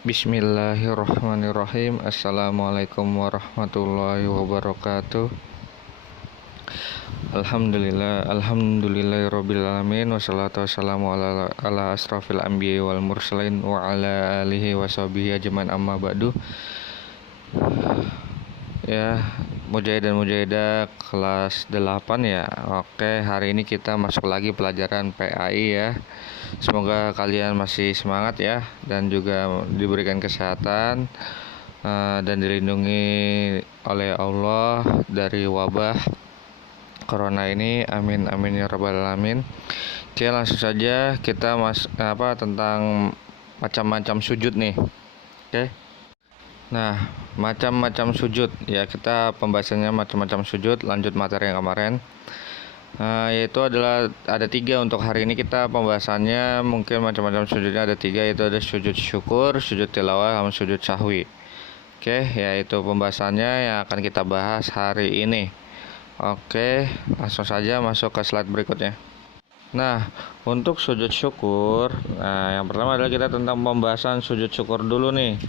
Bismillahirrahmanirrahim. Assalamualaikum warahmatullahi wabarakatuh. Alhamdulillahirabbil alamin wassalatu wassalamu ala asrofil anbiya'i wal mursalin wa ala alihi washabihi ajmain, amma ba'du. Ya, mujahid dan mujahidah kelas 8 ya. Oke, hari ini kita masuk lagi pelajaran PAI ya. Semoga kalian masih semangat ya, dan juga diberikan kesehatan dan dilindungi oleh Allah dari wabah corona ini. Amin amin ya rabbal alamin. Oke, langsung saja kita tentang macam-macam sujud nih. Oke. Nah, macam-macam sujud ya, kita pembahasannya macam-macam sujud, lanjut materi yang kemarin. Yaitu adalah ada 3 untuk hari ini. Kita pembahasannya mungkin macam-macam sujudnya ada 3, yaitu ada sujud syukur, sujud tilawah, sama sujud sahwi. Oke, yaitu pembahasannya yang akan kita bahas hari ini. Oke, langsung saja masuk ke slide berikutnya. Nah, untuk sujud syukur, yang pertama adalah kita tentang pembahasan sujud syukur dulu nih.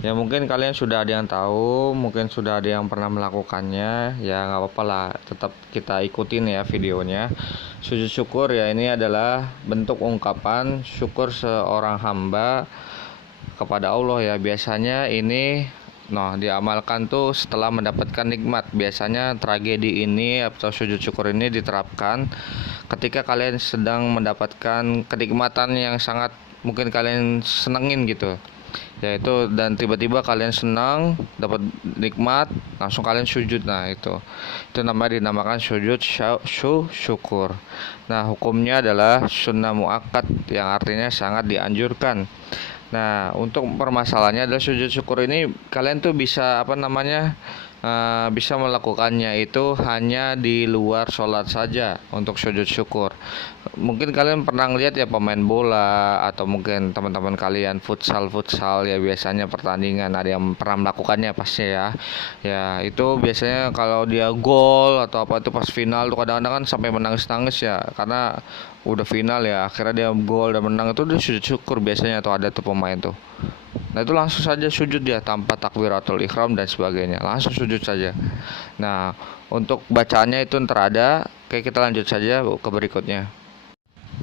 Ya, mungkin kalian sudah ada yang tahu, mungkin sudah ada yang pernah melakukannya. Ya nggak apa-apa lah, tetap kita ikutin ya videonya. Sujud syukur ya, ini adalah bentuk ungkapan syukur seorang hamba kepada Allah ya. Biasanya ini diamalkan tuh setelah mendapatkan nikmat. Biasanya tragedi ini atau sujud syukur ini diterapkan ketika kalian sedang mendapatkan kenikmatan yang sangat mungkin kalian senengin gitu, yaitu dan tiba-tiba kalian senang dapat nikmat, langsung kalian sujud. Nah itu namanya dinamakan sujud syukur. Nah, hukumnya adalah sunnah muakkad, yang artinya sangat dianjurkan. Nah, untuk permasalahannya adalah sujud syukur ini kalian tuh bisa bisa melakukannya itu hanya di luar sholat saja untuk sujud syukur. Mungkin kalian pernah lihat ya pemain bola, atau mungkin teman-teman kalian futsal ya, biasanya pertandingan ada yang pernah melakukannya pasti ya. Ya itu biasanya kalau dia gol atau apa itu pas final tuh kadang-kadang kan sampai menangis-nangis ya, karena udah final ya, akhirnya dia gol dan menang, itu dia sujud syukur biasanya tuh ada tuh pemain tuh. Nah itu langsung saja sujud dia tanpa takbiratul ihram dan sebagainya, langsung sujud saja. Nah, untuk bacaannya itu ntar ada. Oke, kita lanjut saja ke berikutnya.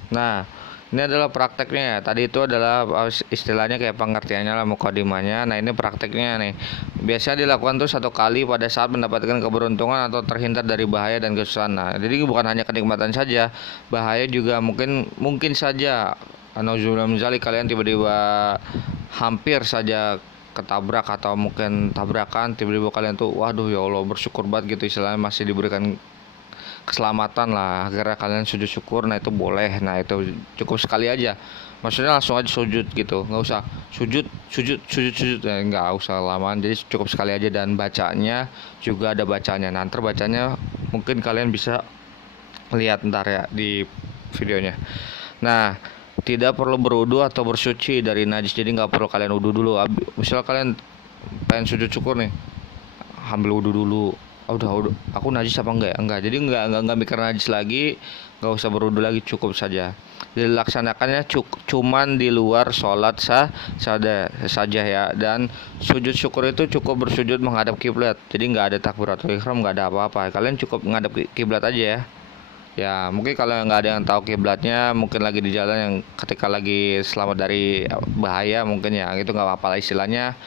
Nah, ini adalah prakteknya ya. Tadi itu adalah istilahnya kayak pengertiannya lah, mukadimahnya. Nah, ini prakteknya nih. Biasanya dilakukan tuh 1 kali pada saat mendapatkan keberuntungan atau terhindar dari bahaya dan kesusahan. Nah, jadi bukan hanya kenikmatan saja, bahaya juga mungkin saja. Nauzubillah min dzalik, kalian tiba-tiba hampir saja ketabrak atau mungkin tabrakan, tiba-tiba kalian tuh waduh ya Allah bersyukur banget gitu, istilahnya masih diberikan keselamatan lah, akhirnya kalian sujud syukur. Nah itu boleh. Nah itu cukup sekali aja, maksudnya langsung aja sujud gitu, nggak usah sujud ya, nggak usah lamaan, jadi cukup sekali aja. Dan bacanya juga ada bacanya. Nah ntar bacanya mungkin kalian bisa lihat ntar ya di videonya. Nah, tidak perlu berwudu atau bersuci dari najis, jadi nggak perlu kalian wudu dulu. Misal kalian pengen sujud syukur nih, ambil wudu dulu. Udah, aku najis apa enggak, jadi enggak mikir najis lagi, nggak usah berwudu lagi, cukup saja. Dilaksanakannya cuman di luar sholat saja ya. Dan sujud syukur itu cukup bersujud menghadap kiblat, jadi nggak ada takbiratul ihram, nggak ada apa-apa, kalian cukup menghadap kiblat aja ya. Ya mungkin kalau nggak ada yang tahu kiblatnya, mungkin lagi di jalan yang ketika lagi selamat dari bahaya, mungkin ya itu nggak apa-apa lah istilahnya.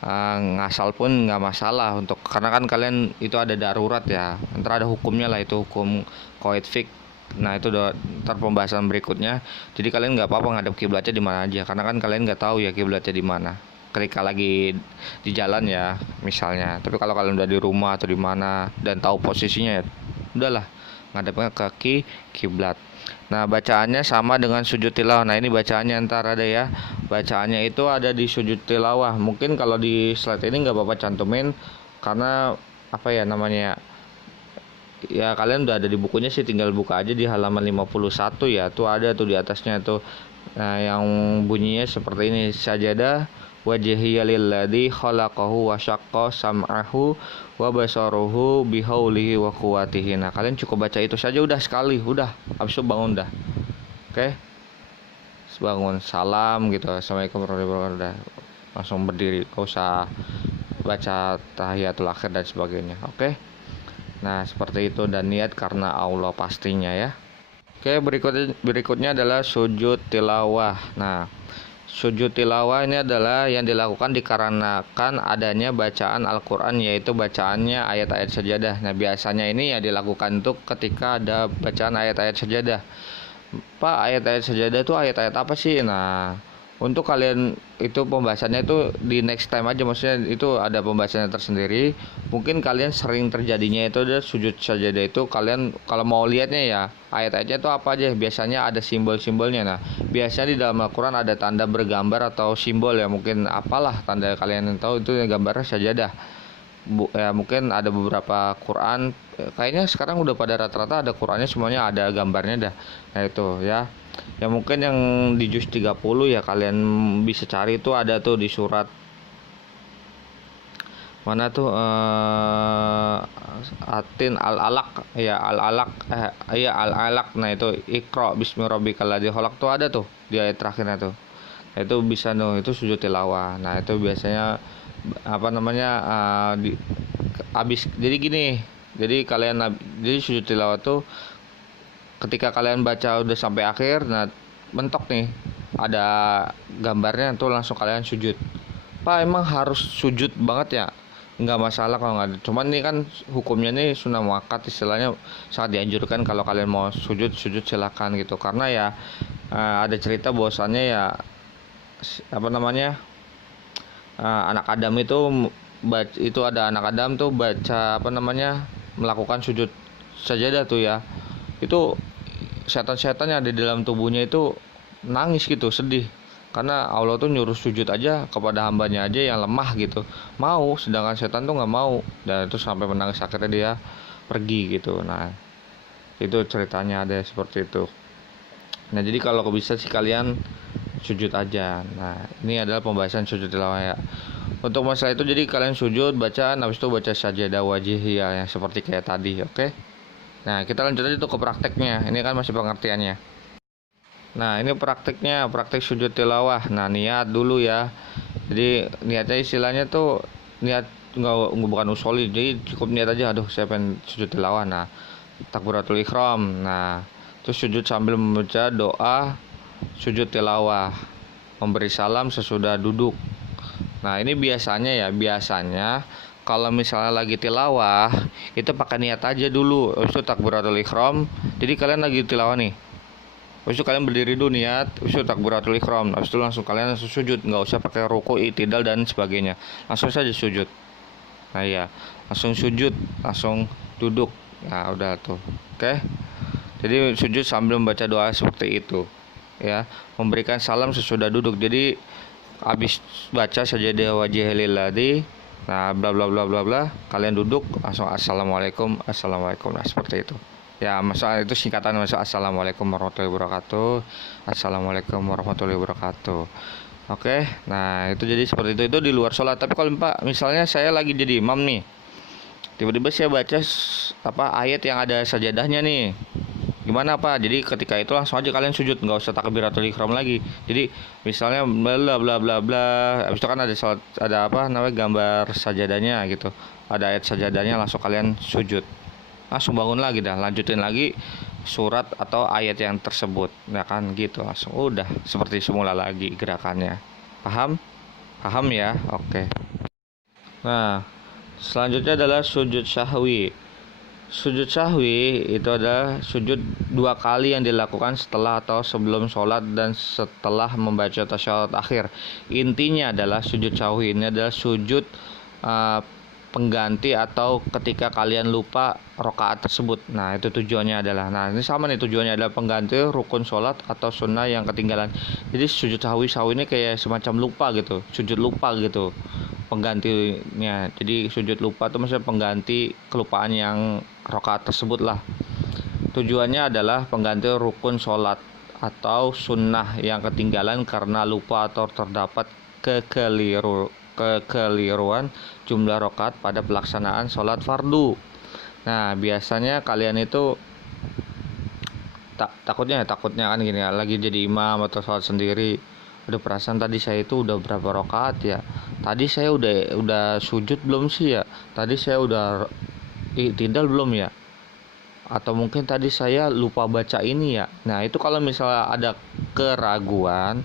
Ngasal pun nggak masalah, untuk karena kan kalian itu ada darurat ya, ntar ada hukumnya lah, itu hukum qaid fik. Nah itu ntar pembahasan berikutnya. Jadi kalian nggak apa-apa ngadep kiblatnya di mana aja, karena kan kalian nggak tahu ya kiblatnya di mana ketika lagi di jalan ya misalnya. Tapi kalau kalian udah di rumah atau di mana dan tahu posisinya, ya udahlah ngadepnya ke kiblat. Nah bacaannya sama dengan sujud tilawah. Nah ini bacaannya ntar ada ya, bacaannya itu ada di sujud tilawah. Mungkin kalau di slide ini nggak bapak cantumin, karena apa ya namanya ya, kalian udah ada di bukunya sih, tinggal buka aja di halaman 51 ya, tuh ada tuh di atasnya tuh. Nah yang bunyinya seperti ini: sajadah wajhiya lilladzi khalaqahu wa syaqqa sam'ahu wa basaruhu bihaulihi wa quwwatihi. Nah kalian cukup baca itu saja, udah sekali, udah habis itu bangun dah. Oke. bangun salam gitu, assalamualaikum warahmatullahi wabarakatuh, udah langsung berdiri, gak usah baca tahiyatul akhir dan sebagainya. Oke. Nah, seperti itu, dan niat karena Allah pastinya ya. Oke, berikutnya adalah sujud tilawah. Nah, sujud tilawah ini adalah yang dilakukan dikarenakan adanya bacaan Al-Quran, yaitu bacaannya ayat-ayat sajadah. Nah, biasanya ini ya dilakukan untuk ketika ada bacaan ayat-ayat sajadah. Pak, ayat-ayat sajadah itu ayat-ayat apa sih? Nah, untuk kalian itu pembahasannya itu di next time aja, maksudnya itu ada pembahasannya tersendiri. Mungkin kalian sering terjadinya itu ada sujud sajadah itu, kalian kalau mau lihatnya ya ayat-ayatnya itu apa aja, biasanya ada simbol-simbolnya. Nah, biasanya di dalam Al-Quran ada tanda bergambar atau simbol ya, mungkin apalah tanda kalian yang tahu itu gambarnya sajadah. Ya mungkin ada beberapa Quran, kayaknya sekarang udah pada rata-rata ada Qurannya semuanya ada gambarnya dah. Nah itu ya, ya mungkin yang di juz 30 ya kalian bisa cari, itu ada tuh di surat mana tuh, Atin Al-Alaq ya, Al-Alaq ya Al-Alaq. Nah itu Iqra bismi rabbikal ladzi khalaq tuh ada tuh di ayat terakhirnya tuh. Nah, itu bisa tuh, itu sujud tilawah. Nah itu biasanya apa namanya, abis, jadi gini, jadi kalian jadi sujud tilawah tuh ketika kalian baca udah sampai akhir, nah mentok nih ada gambarnya tuh langsung kalian sujud. Pak, emang harus sujud banget ya? Nggak masalah kalau nggak ada, cuman ini kan hukumnya nih sunnah muakkad, istilahnya sangat dianjurkan kalau kalian mau sujud silakan gitu, karena ya ada cerita bahwasannya ya apa namanya, anak Adam itu itu ada anak Adam tuh baca apa namanya, melakukan sujud sajadah tuh ya, itu setan-setan yang ada di dalam tubuhnya itu nangis gitu, sedih, karena Allah tuh nyuruh sujud aja kepada hambanya aja yang lemah gitu, mau, sedangkan setan tuh nggak mau, dan itu sampai menangis, akhirnya dia pergi gitu. Nah itu ceritanya ada seperti itu. Nah jadi kalau bisa sih kalian sujud aja. Nah ini adalah pembahasan sujud tilawah ya. Untuk masalah itu jadi kalian sujud, bacaan, habis itu baca sajadah wajihiyah yang seperti kayak tadi, oke? Nah kita lanjut aja tuh ke prakteknya. Ini kan masih pengertiannya. Nah ini prakteknya, praktek sujud tilawah. Nah niat dulu ya. Jadi niatnya istilahnya tuh niat nggak, bukan usoli. Jadi cukup niat aja. Aduh saya pengen sujud tilawah. Nah takbiratul ihram. Nah terus sujud sambil membaca doa sujud tilawah, memberi salam sesudah duduk. Nah ini biasanya kalau misalnya lagi tilawah itu pakai niat aja dulu. Itu takbiratul ihram. Jadi kalian lagi tilawah nih, habis itu kalian berdiri dulu niat, habis itu takbiratul ihram, habis itu langsung kalian sujud, nggak usah pakai ruku, i'tidal dan sebagainya, langsung saja sujud. Nah ya, langsung sujud, langsung duduk. Nah udah tuh, oke. Jadi sujud sambil membaca doa seperti itu ya, memberikan salam sesudah duduk. Jadi habis baca sajadah wajhililladzi, nah bla bla bla bla bla, kalian duduk langsung assalamualaikum, assalamualaikum. Nah seperti itu ya, masalah itu singkatan, masalah assalamualaikum warahmatullahi wabarakatuh, assalamualaikum warahmatullahi wabarakatuh. Oke, nah itu jadi seperti itu di luar sholat. Tapi kalau Pak, misalnya saya lagi jadi imam nih, tiba-tiba saya baca apa ayat yang ada sajadahnya nih, gimana Pak? Jadi ketika itu langsung aja kalian sujud, nggak usah takbiratul ihram lagi. Jadi misalnya bla bla bla bla, habis itu kan ada salat, ada apa namanya, gambar sajadahnya gitu, ada ayat sajadahnya, langsung kalian sujud, langsung bangun lagi dah, lanjutin lagi surat atau ayat yang tersebut, ya kan gitu, langsung udah seperti semula lagi gerakannya. Paham? Paham ya? Oke. Nah selanjutnya adalah sujud sahwi. Sujud sahwi itu adalah sujud dua kali yang dilakukan setelah atau sebelum sholat dan setelah membaca tasyahud akhir. Intinya adalah sujud sahwi ini adalah sujud pengganti atau ketika kalian lupa rakaat tersebut. Nah itu tujuannya adalah, nah ini sama nih, tujuannya adalah pengganti rukun sholat atau sunnah yang ketinggalan. Jadi sujud sahwi ini kayak semacam lupa gitu, sujud lupa gitu penggantinya. Jadi sujud lupa itu maksudnya pengganti kelupaan yang rakaat tersebut lah. Tujuannya adalah pengganti rukun sholat atau sunnah yang ketinggalan karena lupa atau terdapat kekeliruan jumlah rakaat pada pelaksanaan sholat fardu. Nah biasanya kalian itu takutnya kan gini ya, lagi jadi imam atau sholat sendiri, udah perasaan tadi saya itu udah berapa rakaat ya, tadi saya udah sujud belum sih ya, tadi saya udah i'tidal belum ya, atau mungkin tadi saya lupa baca ini ya. Nah itu kalau misalnya ada keraguan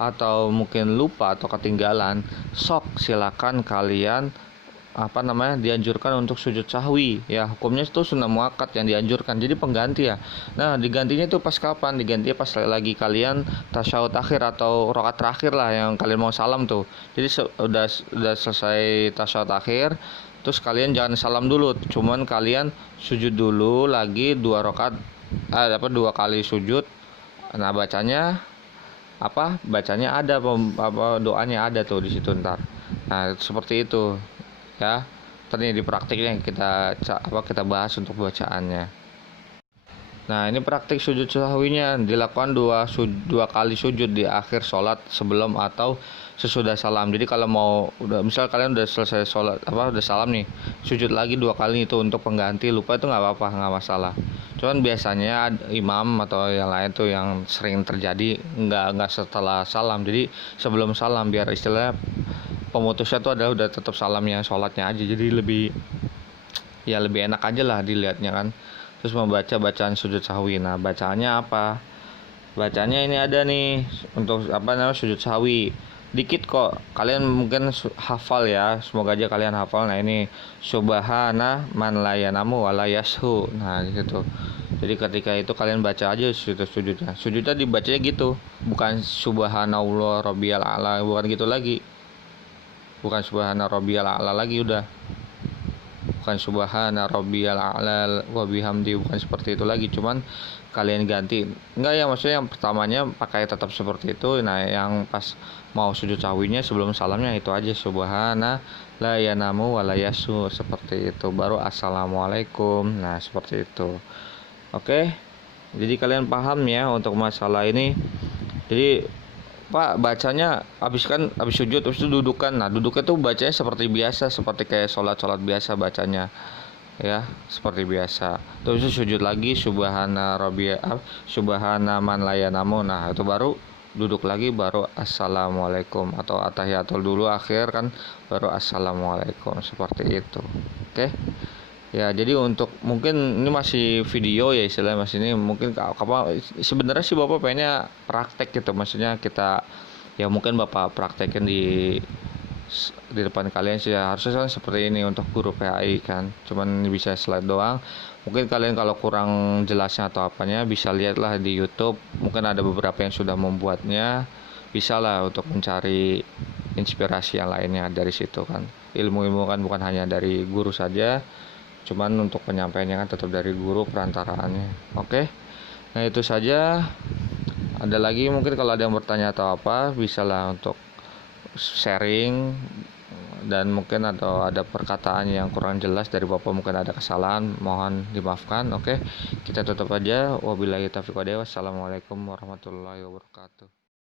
atau mungkin lupa atau ketinggalan, sok silakan kalian dianjurkan untuk sujud sahwi ya. Hukumnya itu sunnah muakkad yang dianjurkan, jadi pengganti ya. Nah digantinya itu pas kapan? Digantinya pas lagi kalian tasyahud akhir atau rakaat terakhir lah, yang kalian mau salam tuh. Jadi udah selesai tasyahud akhir, terus kalian jangan salam dulu, cuman kalian sujud dulu lagi 2 rakaat, dua kali sujud. Nah bacanya ada doanya ada tuh di situ ntar. Nah seperti itu ya. Tadi di praktiknya kita bahas untuk bacaannya. Nah ini praktik sujud sahwinya dilakukan dua kali sujud di akhir sholat sebelum atau sesudah salam. Jadi kalau misal kalian udah selesai sholat udah salam nih, sujud lagi 2 kali itu untuk pengganti, lupa itu nggak apa-apa, nggak masalah. Cuman biasanya imam atau yang lain tuh yang sering terjadi nggak setelah salam, jadi sebelum salam, biar istilahnya pemutusnya tuh adalah udah tetap salamnya sholatnya aja, jadi lebih enak aja lah dilihatnya kan. Terus membaca bacaan sujud sahwi. Nah bacaannya apa? Bacanya ini ada nih untuk sujud sahwi. Dikit kok, kalian mungkin hafal ya, semoga aja kalian hafal. Nah ini subhana man la yanamu wa la yashu. Nah gitu. Jadi ketika itu kalian baca aja sujudnya dibacanya gitu, bukan subhanallah rabbiyal a'la, bukan gitu lagi, bukan subhana rabbiyal a'la lagi, udah bukan subhana rabbiyal a'la wa bihamdi, bukan seperti itu lagi, cuman kalian ganti. Enggak ya, maksudnya yang pertamanya pakai tetap seperti itu. Nah yang pas mau sujud sahwinya sebelum salamnya itu aja subhana la yanamu wa la yasu, seperti itu, baru assalamualaikum. Nah seperti itu. Oke, jadi kalian paham ya untuk masalah ini. Jadi Pak, bacanya habis sujud habis itu dudukan. Nah duduknya tuh bacanya seperti biasa, seperti kayak sholat biasa bacanya ya, seperti biasa. Terus sujud lagi subhana man la yanamu. Nah itu baru duduk lagi, baru assalamualaikum atau atahiyatul dulu akhir kan, baru assalamualaikum, seperti itu. Oke ya, jadi untuk mungkin ini masih video ya istilahnya, mas ini mungkin sebenarnya sih bapak pengennya praktek gitu, maksudnya kita ya mungkin bapak praktekin di depan kalian sih ya, harusnya kan seperti ini untuk guru PAI kan, cuman bisa slide doang. Mungkin kalian kalau kurang jelasnya atau apanya bisa lihatlah di YouTube, mungkin ada beberapa yang sudah membuatnya, bisa lah untuk mencari inspirasi yang lainnya dari situ kan. Ilmu kan bukan hanya dari guru saja, cuman untuk penyampaiannya kan tetap dari guru perantaraannya. Oke, nah itu saja. Ada lagi mungkin kalau ada yang bertanya atau apa, bisa lah untuk sharing, dan mungkin atau ada perkataan yang kurang jelas dari bapak, mungkin ada kesalahan, mohon dimaafkan. Oke, kita tutup aja. Wabillahi taufiq walhidayah. Wassalamualaikum warahmatullahi wabarakatuh.